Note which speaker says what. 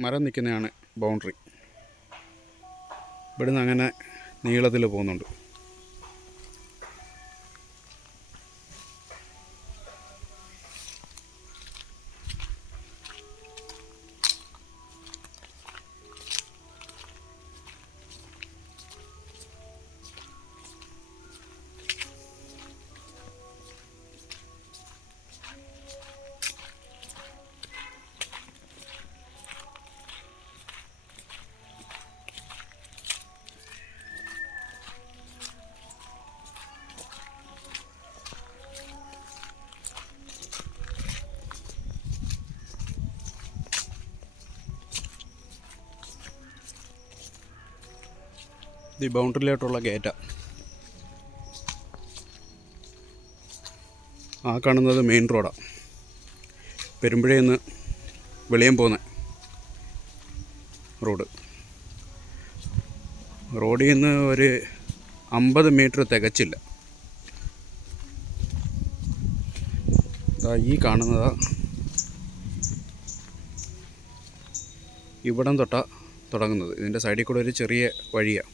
Speaker 1: മരം നിൽക്കുന്നതാണ് ബൗണ്ടറി. ഇവിടുന്ന് അങ്ങനെ നീളത്തിൽ പോകുന്നുണ്ട്. ഇത് ബൗണ്ടറിയിലോട്ടുള്ള ഗേറ്റാണ് ആ കാണുന്നത് മെയിൻ റോഡാണ് പെരുമ്പുഴയിൽ നിന്ന് വെളിയം പോകുന്ന റോഡ്. റോഡിൽ നിന്ന് ഒരു അമ്പത് മീറ്റർ തികച്ചില്ല. ഈ കാണുന്നതാ. ഇവിടം തൊട്ടാണ് തുടങ്ങുന്നത്. ഇതിന്റെ സൈഡിൽ കൂടെ ഒരു ചെറിയ വഴിയാണ്